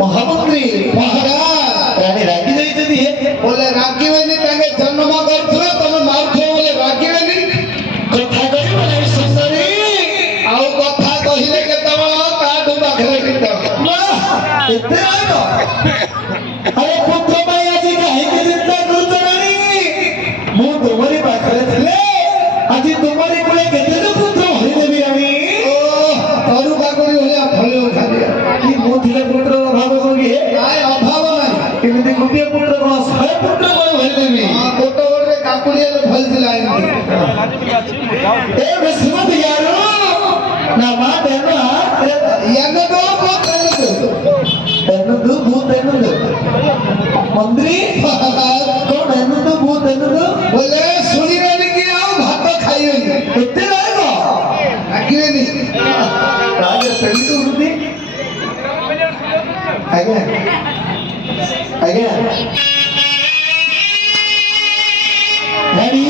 महामंत्री महाराज रानी रागी जाई बोले रागी बनी तांगे जन्म करथुए तमे मारथो बोले रागी बनी कथा कहि बोले सुंदरी आउ कथा कहिले केतबळ काटू पाखरे कितो एते आइबो अरे पुत्र भाई आज काहे के चिंता करत रानी मु तुमरी पाखरे थिले आज तुमरी कोले केते जो पुत्र भरि देबी रानी ओ तरू काकुरी होले फले उठाले कि मु थिले पुत्र अभाव होगी काय अभाव नाही केमिति गोटे पुत्र को 100 पुत्र को भरि देबी हां कोटो रे काकुरिया भल थिला ए विश्वत यारो ना मा देना यंग दो एनु भूत एनु मंत्री कौन एनु भूत एनु बोले सुनी रे कि आओ भात खाइबे एते रहबो आकिबेनी राज पेली तो उठी आगे आगे रेडी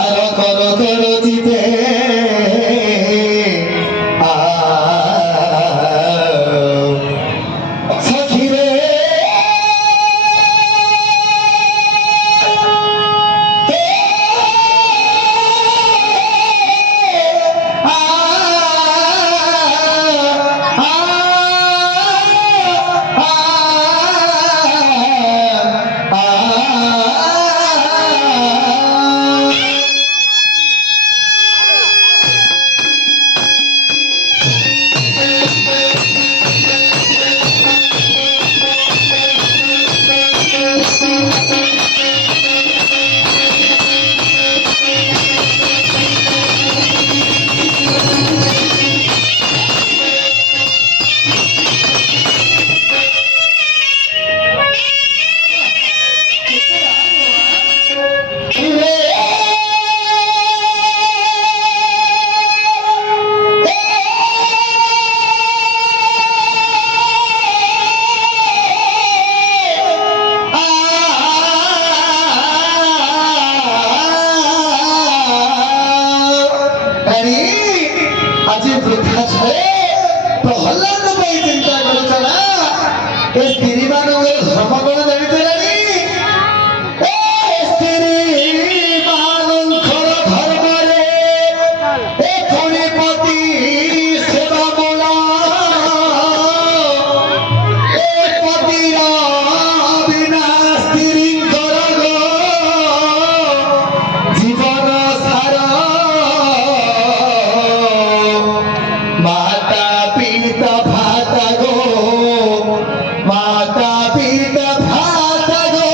আর কর করতিতে সখী রে আজি বৃদ্ধা ছয়ে প্রহ্লাদ ପାଇଁ ଚିନ୍ତା କରୁଛ ନା ଏ ସ୍ତ୍ରୀ ମାନଙ୍କର ଧର୍ମ କଣ ଜାଣିଛ ରାଣୀ ଏ ସ୍ତ୍ରୀ ମାନଙ୍କର ଧର୍ମରେ ଏ ଧୂଳିପତି ସେବା ମୂଳ ଏ ପତିର ବିନା ସ୍ତ୍ରୀଙ୍କର ଜୀବନ ସାର माता पिता भाता गो माता पिता भाता गो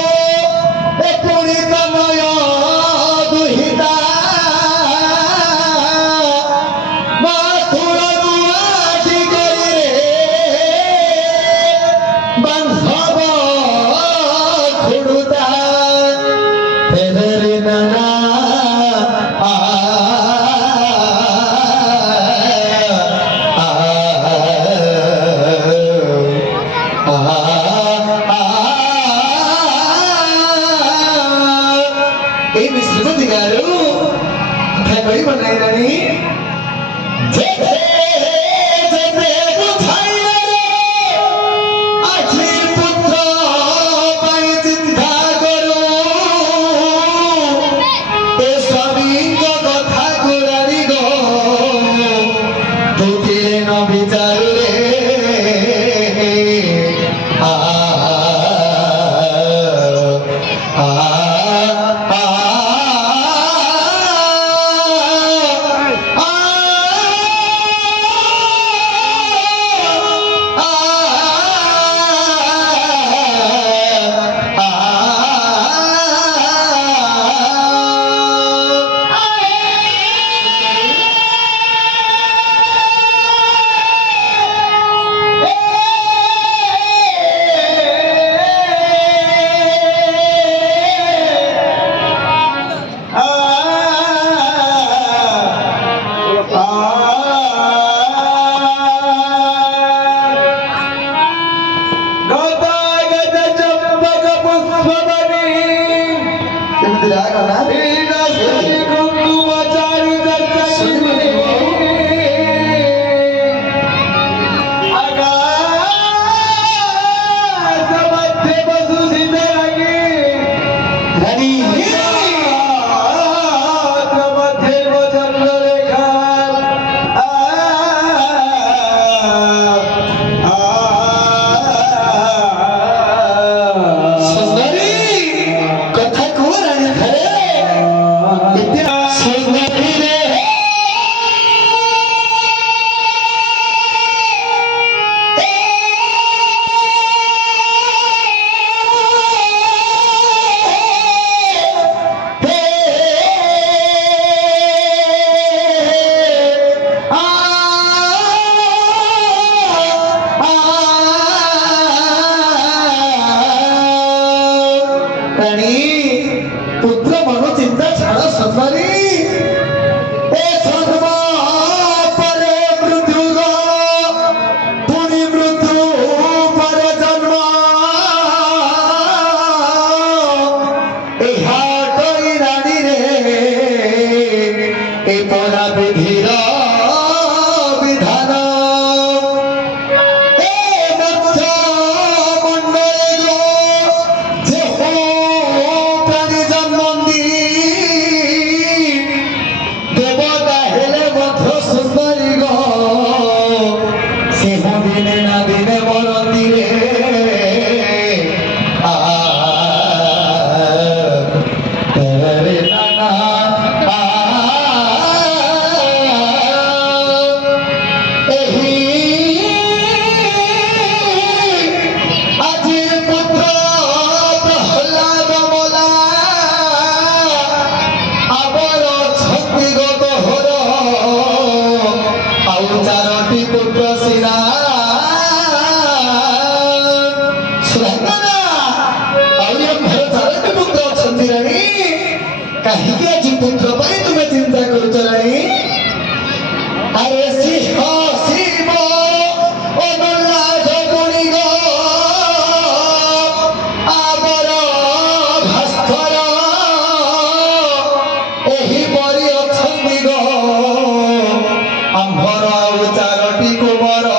ए पुणी तनय दुहिता माथुर दुआटी करी रे बांधव खुड़ुता फेरे नाना श्रीमती गारू कथा कही बनाई रानी এই পরা বিধির বিধান କାହିଁକି ଆଜି ପୁତ୍ର ପାଇଁ ତୁମେ ଚିନ୍ତା କରୁଛ ରାଣୀ? ଆରେ ଶିହ ଶିବ ଅନୁଲ୍ଲାସ ଗୁଣିଗ ଆମର ଭାସ୍କର ଏହିପରି ଅଛନ୍ତି ଗୋ ଆମ୍ଭର ଆଉ ଚାରୋଟି କୁମର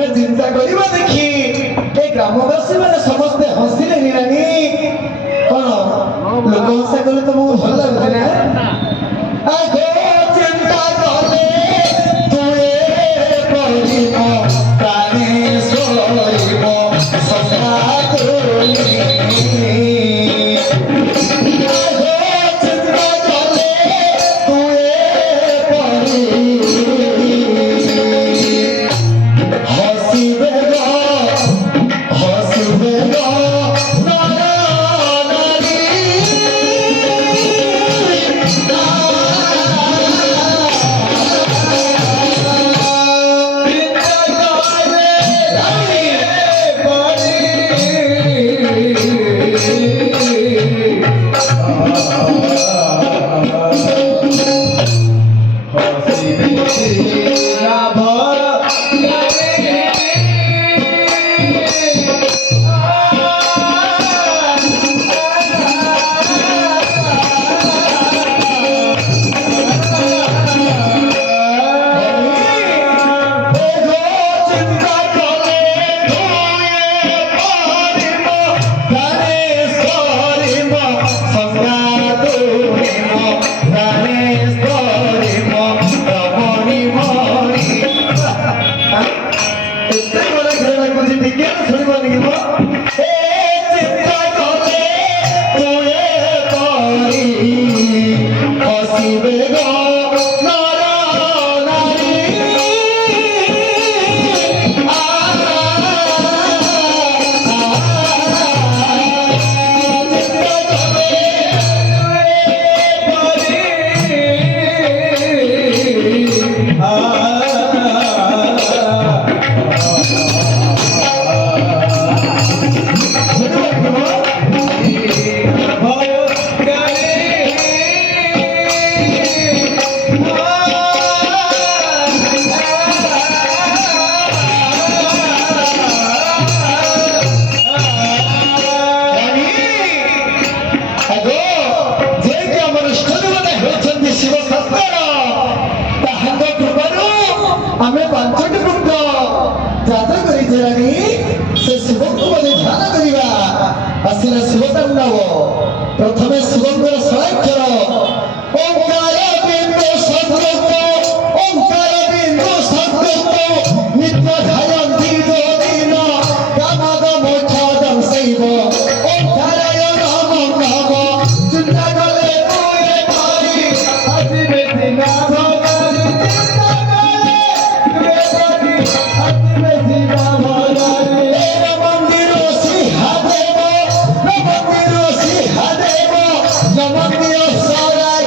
ତୁମେ ଚିନ୍ତା କରିବା ଦେଖି ଏ ଗ୍ରାମବାସୀ ମାନେ ସମସ୍ତେ ହସିଲେ ନିରାନି କଣ ଲୋକ ହସା କଲେ ତମକୁ ଭଲ ଲାଗୁଛି ନା ଆଗୋ ଚିନ୍ତା କଲେ ତୁଏ କରିବ ପ୍ରାଣୀ ସରିବ ସମାତୋଳି ଆମେ ପାଞ୍ଚଟି ପୁତ୍ର ଯାତ୍ରା କରି ଯିବାନି ସେ ଶିବଙ୍କୁ ବୋଧେ ଧ୍ୟାନ କରିବା ଆସିଲେ ଶିବ ତାଣ୍ଡବ ପ୍ରଥମେ ଶିବଙ୍କର ସ୍ୱରାକ୍ଷର ଓଙ୍କାର ବିନ୍ଦୁ ସଂଯୁକ୍ତ ଓଙ୍କାର ବିନ୍ଦୁ ସଂଯୁକ୍ତ ନିତ୍ୟ ଧାୟନ୍ତି ଯୋଦିନ କାମଦ ମୋକ୍ଷ ଦଂଶୈବ ଓଙ୍କାରାୟ ନମ ନମ ଚିନ୍ତା କଲେ ତୁଏ ପାରି ଆସିବେ ସିନା Namaste, Sara.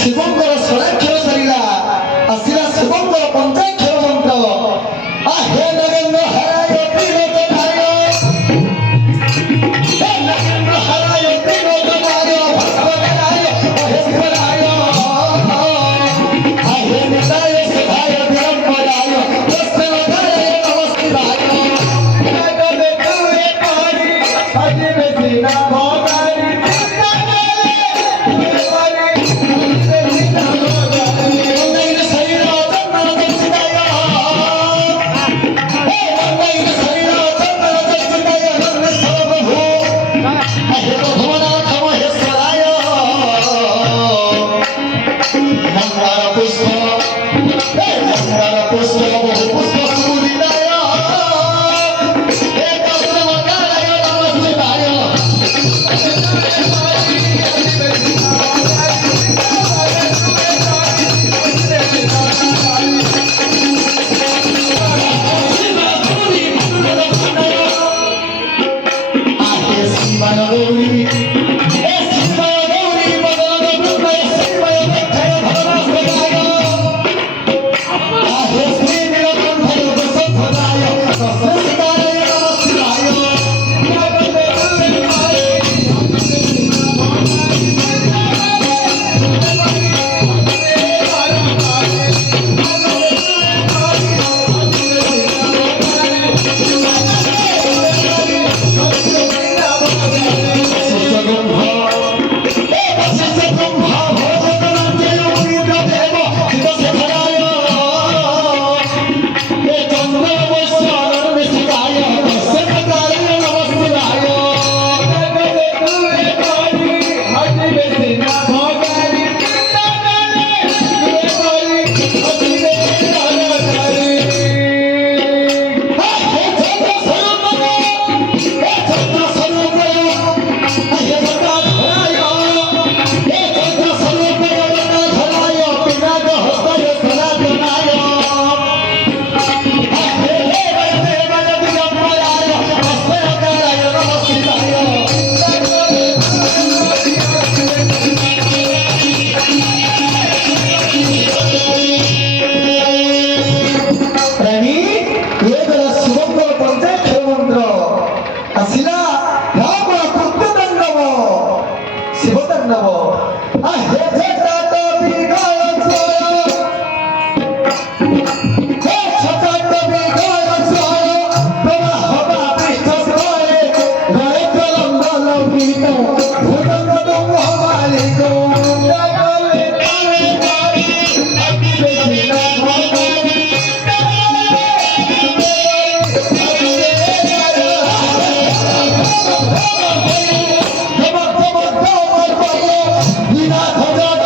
ଶିବଙ୍କର ଷଡ଼ାକ୍ଷର ସରିଲା ଆସିଲା ଶିବଙ୍କର ପଞ୍ଚାକ୍ଷର ମନ୍ତ୍ର ହେ ନଗେନ୍ଦ୍ର ହରାୟ ତ୍ରିଲୋଚନାୟ ହେ ନଗେନ୍ଦ୍ର ହରାୟ ତ୍ରିଲୋଚନାୟ ଭସ୍ମକରାୟ ମହେଶ୍ୱରାୟ ହେ ନିତାୟ ସୁଧାୟ ଦିଗମ୍ବରାୟ ଦସ୍ୟବତାୟ ନମସ୍କାରାୟ ଜଗତେ ତୁଏ ପାରି ସଜିବେ ସିନା ଭଗାରି Come on.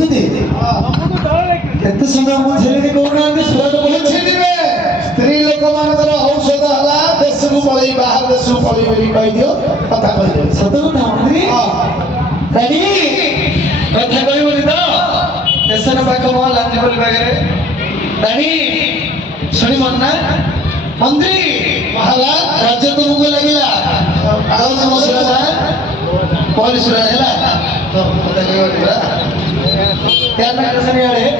ଏମିତି କେତେ ସମୟ ମୁଁ ଛେଳିବି କହୁନାହାନ୍ତି ସୁରଟ ପହଞ୍ଚି ଯିବେ ସ୍ତ୍ରୀ ଲୋକମାନଙ୍କର ଔଷଧ ହେଲା ଦେଶକୁ ପଳେଇ ବାହାର ଦେଶକୁ ପଳେଇ ବୋଲି କହିଦିଅ କଥା କହିଦିଅ ସତ କଥା ମନ୍ତ୍ରୀ ରାଣୀ କଥା କହିବନି ତ ଦେଶର ପାଖ ମୋ ଲାଞ୍ଜିପଲ୍ଲୀ ପାଖରେ ରାଣୀ ଶୁଣିବ ନା ମନ୍ତ୍ରୀ ମହାରାଜ ରାଜ୍ୟ ତୁମକୁ ଲାଗିଲା ଆଉ ତମ ଶୁଣା ପୋଲିସ ଶୁଣା ହେଲା କଥା କହିବନି ପରା ଆଡ଼େ